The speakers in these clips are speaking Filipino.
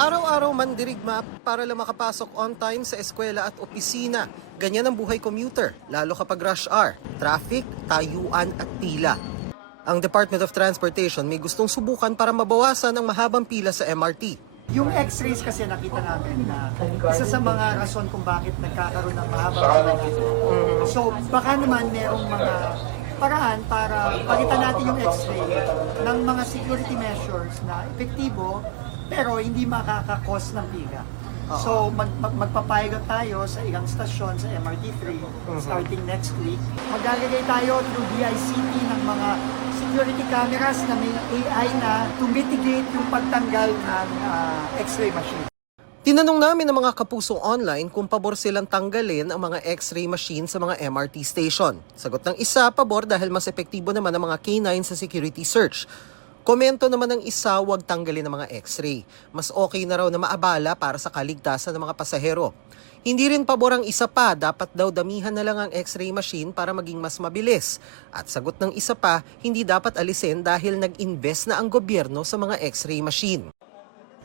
Araw-araw mandirigma para lang makapasok on time sa eskwela at opisina. Ganyan ang buhay commuter, lalo kapag rush hour, traffic, tayuan at pila. Ang Department of Transportation may gustong subukan para mabawasan ang mahabang pila sa MRT. Yung X-rays kasi nakita namin na isa sa mga rason kung bakit nagkakaroon ng mahabang pila. So baka naman merong mga paraan para palitan natin yung X-ray ng mga security measures na epektibo pero hindi makaka-cause ng pila. So magpapilot tayo sa ilang stasyon sa MRT3 starting next week. Maglalagay tayo through DICT ng mga security cameras na may AI na to mitigate yung pagtanggal ng X-ray machine. Tinanong namin ng mga kapusong online kung pabor silang tanggalin ang mga X-ray machine sa mga MRT station. Sagot ng isa, pabor dahil mas epektibo naman ang mga K9 sa security search. Komento naman ng isa, huwag tanggalin ang mga X-ray. Mas okay na raw na maabala para sa kaligtasan ng mga pasahero. Hindi rin pabor ang isa pa, dapat daw damihan na lang ang X-ray machine para maging mas mabilis. At sagot ng isa pa, hindi dapat alisin dahil nag-invest na ang gobyerno sa mga X-ray machine.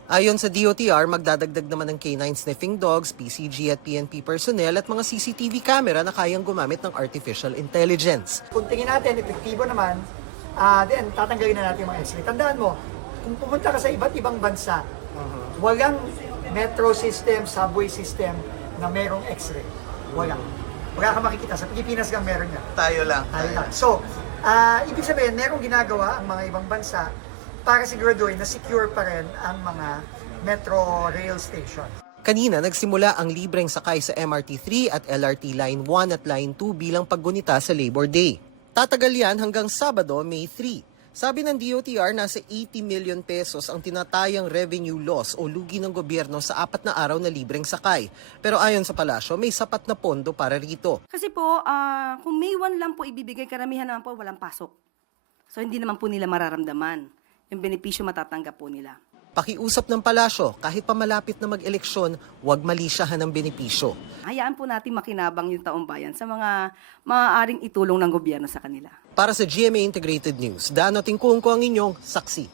Ayon sa DOTR, magdadagdag naman ng K9 sniffing dogs, PCG at PNP personnel at mga CCTV camera na kayang gumamit ng artificial intelligence. Kung tingin natin, epektibo naman, then tatanggalin na natin yung mga X-ray. Tandaan mo, kung pumunta ka sa iba't ibang bansa, walang metro system, subway system na merong X-ray. Wala ka makikita. Sa Pilipinas lang meron yan. Tayo lang. So, ibig sabihin, merong ginagawa ang mga ibang bansa para siguraduhin na secure pa rin ang mga metro rail station. Kanina, nagsimula ang libreng sakay sa MRT3 at LRT Line 1 at Line 2 bilang paggunita sa Labor Day. Tatagal yan hanggang Sabado, May 3. Sabi ng DOTR, nasa 80 million pesos ang tinatayang revenue loss o lugi ng gobyerno sa 4 na araw na libreng sakay. Pero ayon sa palasyo, may sapat na pondo para rito. Kasi po, kung May 1 lang po ibibigay, karamihan naman po walang pasok. So hindi naman po nila mararamdaman. Yung benepisyo matatanggap po nila. Pakiusap ng palasyo, kahit pa malapit na mag-eleksyon, huwag malisyahan ng benepisyo. Hayaan po natin makinabang yung taong bayan sa mga maaaring itulong ng gobyerno sa kanila. Para sa GMA Integrated News, Dano Tingkungko ang inyong saksi.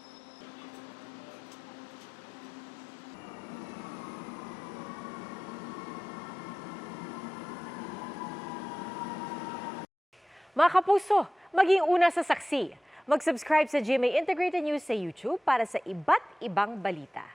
Mga kapuso, maging una sa saksi. Mag-subscribe sa GMA Integrated News sa YouTube para sa iba't ibang balita.